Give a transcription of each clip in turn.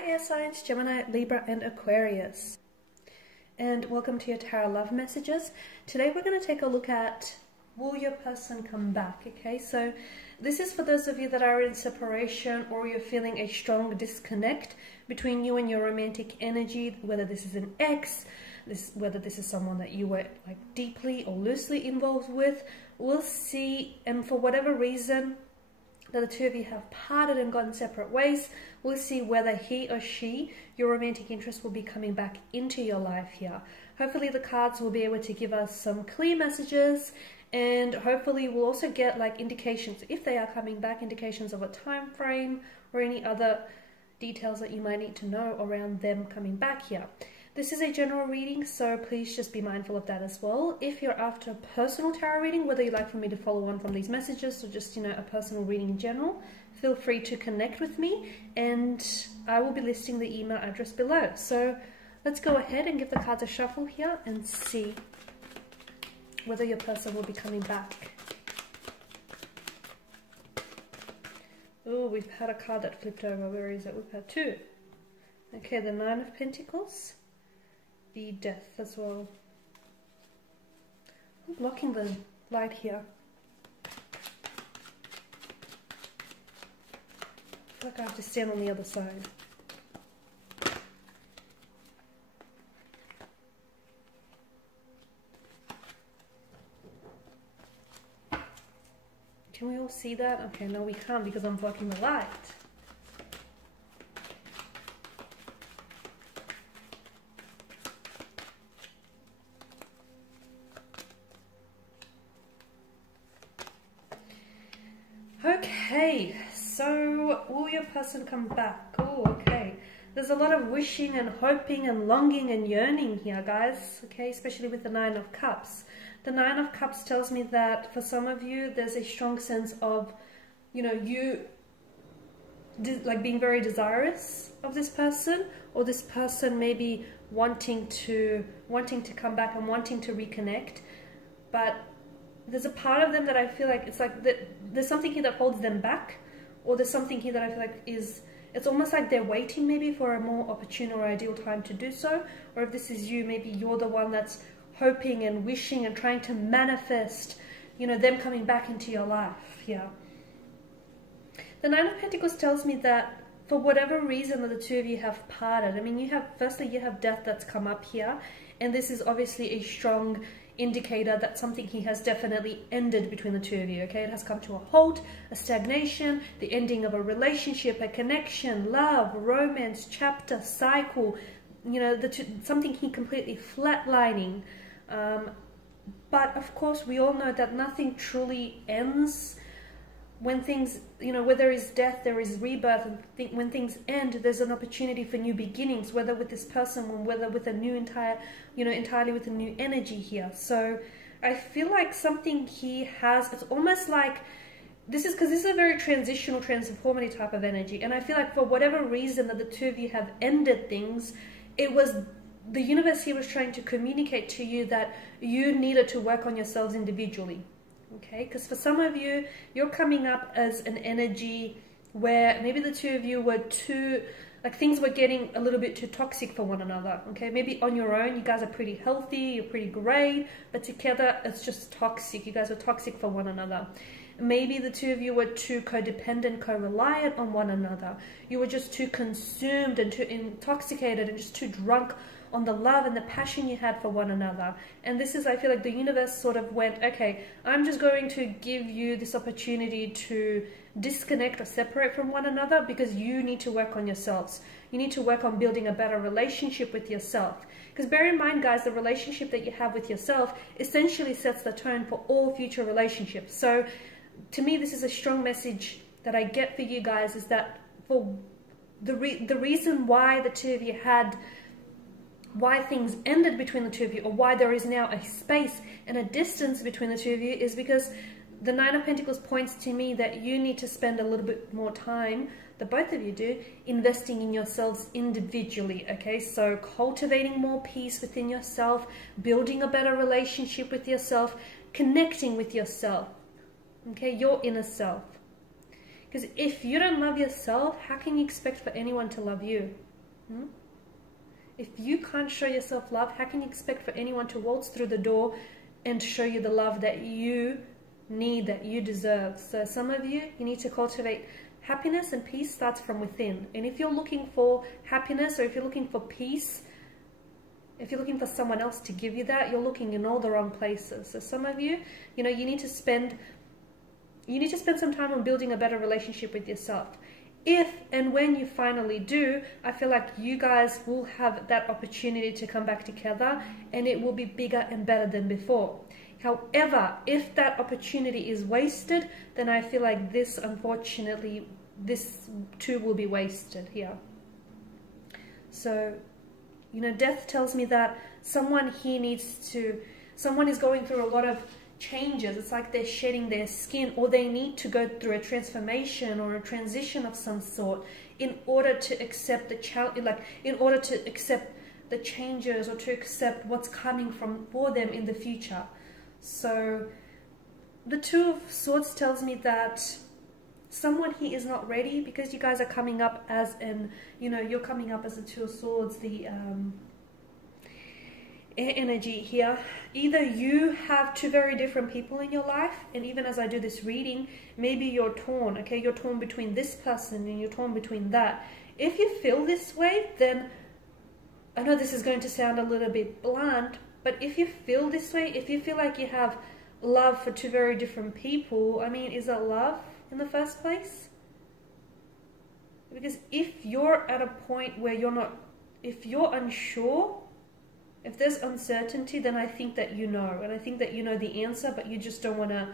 Hi air signs, Gemini, Libra and Aquarius. And welcome to your tarot love messages. Today we're going to take a look at, will your person come back? Okay, so this is for those of you that are in separation or you're feeling a strong disconnect between you and your romantic energy, whether this is an ex, whether this is someone that you were like deeply or loosely involved with. We'll see, and for whatever reason that the two of you have parted and gone separate ways, we'll see whether he or she, your romantic interest, will be coming back into your life here. Hopefully the cards will be able to give us some clear messages, and hopefully we'll also get like indications, if they are coming back, indications of a time frame or any other details that you might need to know around them coming back here. This is a general reading, so please just be mindful of that as well. If you're after a personal tarot reading, whether you'd like for me to follow on from these messages or just, you know, a personal reading in general, feel free to connect with me and I will be listing the email address below. So let's go ahead and give the cards a shuffle here and see whether your person will be coming back. Oh, we've had a card that flipped over. Where is it? We've had two. Okay, the Nine of Pentacles. The Death as well. I'm blocking the light here. I feel like I have to stand on the other side. Can we all see that? Okay, no we can't because I'm blocking the light. Okay, so will your person come back? Oh, okay. There's a lot of wishing and hoping and longing and yearning here, guys. Okay, especially with the Nine of Cups. The Nine of Cups tells me that for some of you, there's a strong sense of, you know, you like being very desirous of this person, or this person maybe wanting to come back and wanting to reconnect, but there's a part of them that I feel like it's like there's something here that holds them back, or there's something here that I feel like it's almost like they're waiting maybe for a more opportune or ideal time to do so. Or if this is you, maybe you're the one that's hoping and wishing and trying to manifest, you know, them coming back into your life. Yeah. The Nine of Pentacles tells me that for whatever reason that the two of you have parted, I mean, firstly you have death that's come up here, and this is obviously a strong indicator that something here has definitely ended between the two of you. Okay, it has come to a halt, a stagnation, the ending of a relationship, a connection, love, romance, chapter, cycle, you know, something here completely flatlining. But of course we all know that nothing truly ends. When things, you know, where there is death, there is rebirth, and when things end, there's an opportunity for new beginnings, whether with this person, or whether with a new entirely with a new energy here. So I feel like something he has, it's almost like, this is because this is a very transitional, transformative type of energy. And I feel like for whatever reason that the two of you have ended things, it was the universe here was trying to communicate to you that you needed to work on yourselves individually. Okay, because for some of you, you're coming up as an energy where maybe the two of you were too, like things were getting a little bit too toxic for one another. Okay, maybe on your own, you guys are pretty healthy, you're pretty great, but together it's just toxic. You guys are toxic for one another. Maybe the two of you were too codependent, co-reliant on one another. You were just too consumed and too intoxicated and just too drunk on the love and the passion you had for one another. And this is, I feel like the universe sort of went, okay, I'm just going to give you this opportunity to disconnect or separate from one another because you need to work on yourselves. You need to work on building a better relationship with yourself. Because bear in mind, guys, the relationship that you have with yourself essentially sets the tone for all future relationships. So to me, this is a strong message that I get for you guys, is that for the reason why the two of you had, why things ended between the two of you, or why there is now a space and a distance between the two of you, is because the Nine of Pentacles points to me that you need to spend a little bit more time, that both of you do, investing in yourselves individually. Okay, so cultivating more peace within yourself, building a better relationship with yourself, connecting with yourself. Okay, your inner self. Because if you don't love yourself, how can you expect for anyone to love you? If you can't show yourself love, how can you expect for anyone to waltz through the door and show you the love that you need, that you deserve? So some of you, you need to cultivate happiness, and peace starts from within. And if you're looking for happiness, or if you're looking for peace, if you're looking for someone else to give you that, you're looking in all the wrong places. So some of you, you know, you need to spend some time on building a better relationship with yourself. If and when you finally do, I feel like you guys will have that opportunity to come back together, and it will be bigger and better than before. However, if that opportunity is wasted, then I feel like this, unfortunately, this too will be wasted here. So, you know, death tells me that someone is going through a lot of changes. It's like they're shedding their skin, or they need to go through a transformation or a transition of some sort in order to accept the challenge, like in order to accept the changes, or to accept what's coming for them in the future. So the Two of Swords tells me that someone here is not ready, because you guys are coming up as an, you know, you're coming up as the Two of Swords, the air energy here. Either you have two very different people in your life, and even as I do this reading, maybe you're torn, okay? You're torn between this person and you're torn between that. If you feel this way, then I know this is going to sound a little bit blunt, but if you feel this way, if you feel like you have love for two very different people, I mean, is it love in the first place? Because if you're at a point where you're not, if you're unsure, if there's uncertainty, then I think that you know, and I think that you know the answer, but you just don't want to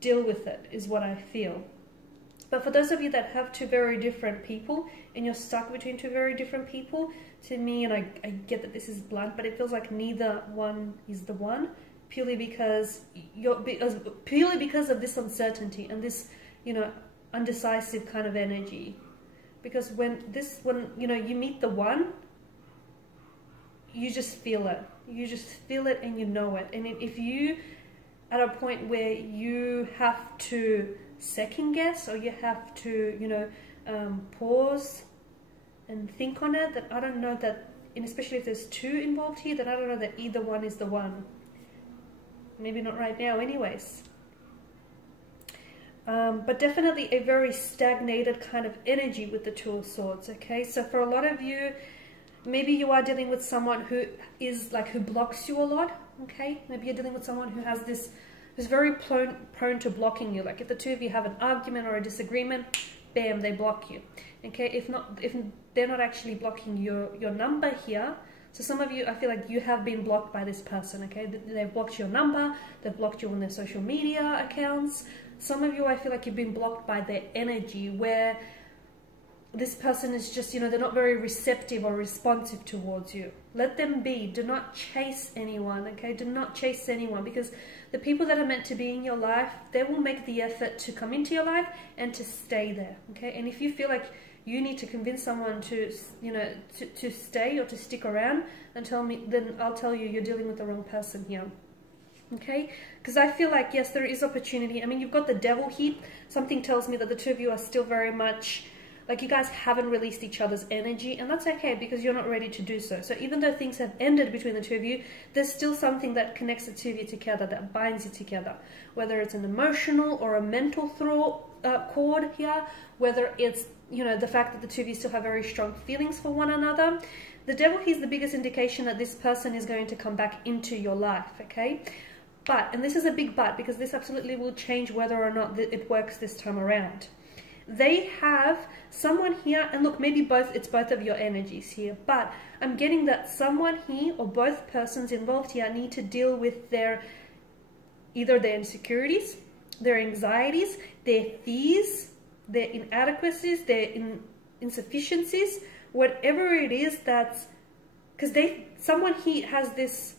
deal with it, is what I feel. But for those of you that have two very different people, and you're stuck between two very different people, to me, and I get that this is blunt, but it feels like neither one is the one, purely because of this uncertainty and this, you know, undecisive kind of energy. Because when you know, you meet the one, you just feel it. You just feel it and you know it. And if you at a point where you have to second guess, or you have to, you know, pause and think on it, then I don't know that, and especially if there's two involved here, then I don't know that either one is the one. Maybe not right now anyways. But definitely a very stagnated kind of energy with the Two of Swords, okay? So for a lot of you, maybe you are dealing with someone who is like, who blocks you a lot, okay? Maybe you're dealing with someone who has this, who's very prone to blocking you. Like if the two of you have an argument or a disagreement, bam, they block you, okay? If they're not actually blocking your number here, so some of you, I feel like you have been blocked by this person, okay? They've blocked your number, they've blocked you on their social media accounts. Some of you, I feel like you've been blocked by their energy, where this person is just, you know, they're not very receptive or responsive towards you. Let them be. Do not chase anyone, okay? Do not chase anyone, because the people that are meant to be in your life, they will make the effort to come into your life and to stay there, okay? And if you feel like you need to convince someone to, you know, to stay or to stick around, then I'll tell you, you're dealing with the wrong person here. Okay, because I feel like, yes, there is opportunity. I mean, you've got the Devil here. Something tells me that the two of you are still very much, like, you guys haven't released each other's energy, and that's okay, because you're not ready to do so. So even though things have ended between the two of you, there's still something that connects the two of you together, that binds you together, whether it's an emotional or a mental cord here, whether it's, you know, the fact that the two of you still have very strong feelings for one another. The Devil here is the biggest indication that this person is going to come back into your life, okay? But, and this is a big but, because this absolutely will change whether or not it works this time around. They have someone here, and look, maybe it's both of your energies here, but I'm getting that someone here, or both persons involved here, need to deal with either their insecurities, their anxieties, their fears, their inadequacies, their insufficiencies, whatever it is that's, because someone here has this,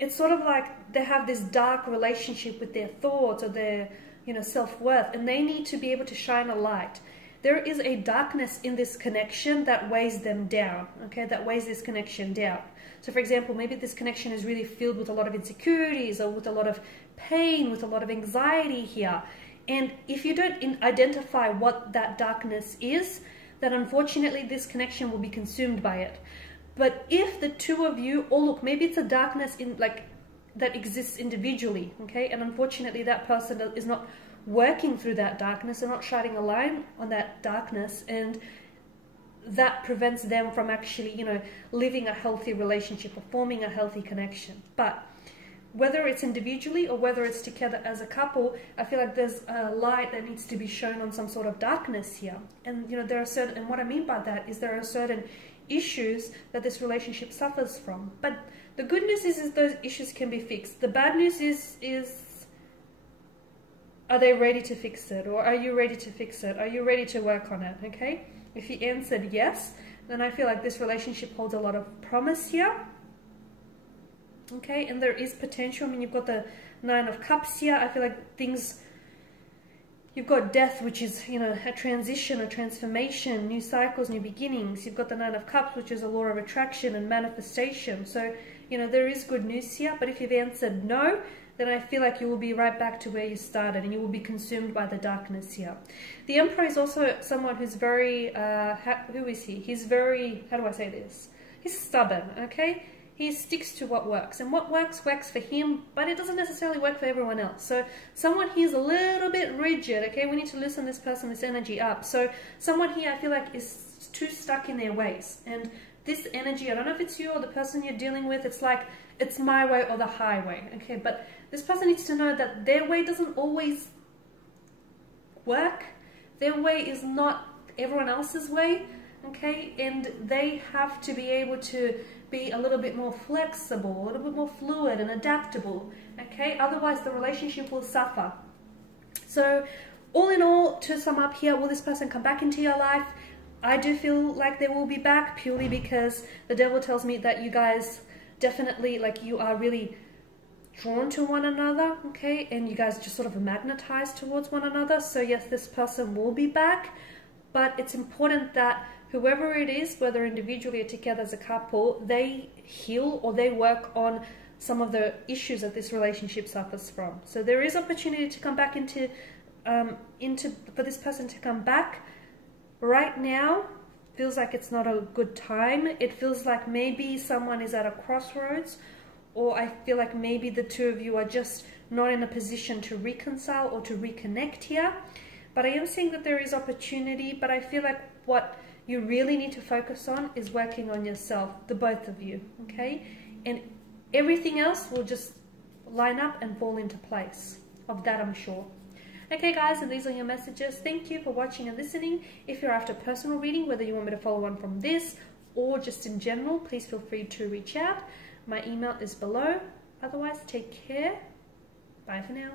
it's sort of like they have this dark relationship with their thoughts or their, you know, self-worth, and they need to be able to shine a light. There is a darkness in this connection that weighs them down, okay, that weighs this connection down. So for example, maybe this connection is really filled with a lot of insecurities, or with a lot of pain, with a lot of anxiety here. And if you don't identify what that darkness is, that unfortunately this connection will be consumed by it. But if the two of you, or look, maybe it's a darkness in like that exists individually, okay, and unfortunately that person is not working through that darkness, they're not shining a light on that darkness, and that prevents them from actually, you know, living a healthy relationship or forming a healthy connection. But whether it's individually or whether it's together as a couple, I feel like there's a light that needs to be shown on some sort of darkness here. And, you know, there are certain, and what I mean by that is there are certain issues that this relationship suffers from. But the good news is those issues can be fixed. The bad news is are they ready to fix it? Or are you ready to fix it? Are you ready to work on it? Okay? If you answered yes, then I feel like this relationship holds a lot of promise here. Okay, and there is potential. I mean, you've got the Nine of Cups here. I feel like things, you've got death, which is, you know, a transition, a transformation, new cycles, new beginnings. You've got the Nine of Cups, which is a law of attraction and manifestation. So, you know, there is good news here. But if you've answered no, then I feel like you will be right back to where you started and you will be consumed by the darkness here. The Emperor is also someone who's very, who is he? He's very, how do I say this? He's stubborn, okay? He sticks to what works, and what works for him, but it doesn't necessarily work for everyone else. So someone here is a little bit rigid, okay? We need to loosen this person, this energy up. So someone here I feel like is too stuck in their ways, and this energy, I don't know if it's you or the person you're dealing with, it's like, it's my way or the highway, okay? But this person needs to know that their way doesn't always work. Their way is not everyone else's way, okay? And they have to be able to be a little bit more flexible, a little bit more fluid and adaptable, okay? Otherwise the relationship will suffer. So all in all, to sum up here, will this person come back into your life? I do feel like they will be back, purely because the devil tells me that you guys definitely, like, you are really drawn to one another, okay? And you guys just sort of magnetized towards one another. So yes, this person will be back, but it's important that whoever it is, whether individually or together as a couple, they heal or they work on some of the issues that this relationship suffers from. So there is opportunity to come back for this person to come back. Right now, feels like it's not a good time. It feels like maybe someone is at a crossroads, or I feel like maybe the two of you are just not in a position to reconcile or to reconnect here. But I am seeing that there is opportunity, but I feel like what you really need to focus on is working on yourself, the both of you, okay? And everything else will just line up and fall into place. Of that, I'm sure. Okay, guys, and these are your messages. Thank you for watching and listening. If you're after personal reading, whether you want me to follow on from this or just in general, please feel free to reach out. My email is below. Otherwise, take care. Bye for now.